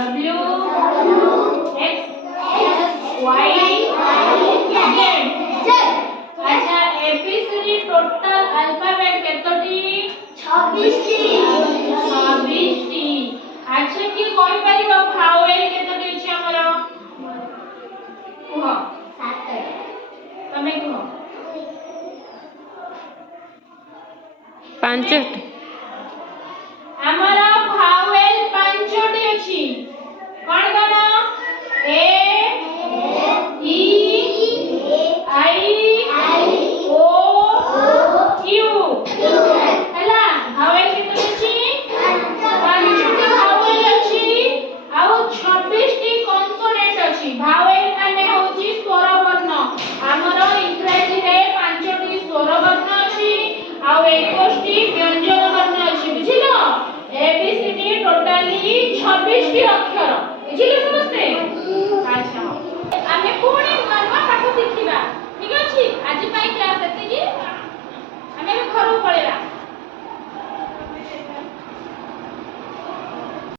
W X Y Z। अच्छा ABCD total alphabet केतोटी 26 T. अच्छा कि कोइ परिबा भावेल केतोटी अछि हमर कुह 7 तमे कुह 5 हमर भावेल 5 टी अछि कोन कोन ए ई आई ओ यू हला भावेल केतोटी अछि 5 टी भावेल अछि आ 26 टी कॉन्सोनेंट अछि भावेल माने होची स्वर वर्ण हमर इंग्रजी रे 5 टी स्वर वर्ण अछि आ 21 टी व्यंजन वर्ण अछि बुझिलो एबीसीडी टोटली 26 टी अक्षर बुझिले समझते। अच्छा आमे पुणी नवा पाठ शिखिबा ठीक अछि आज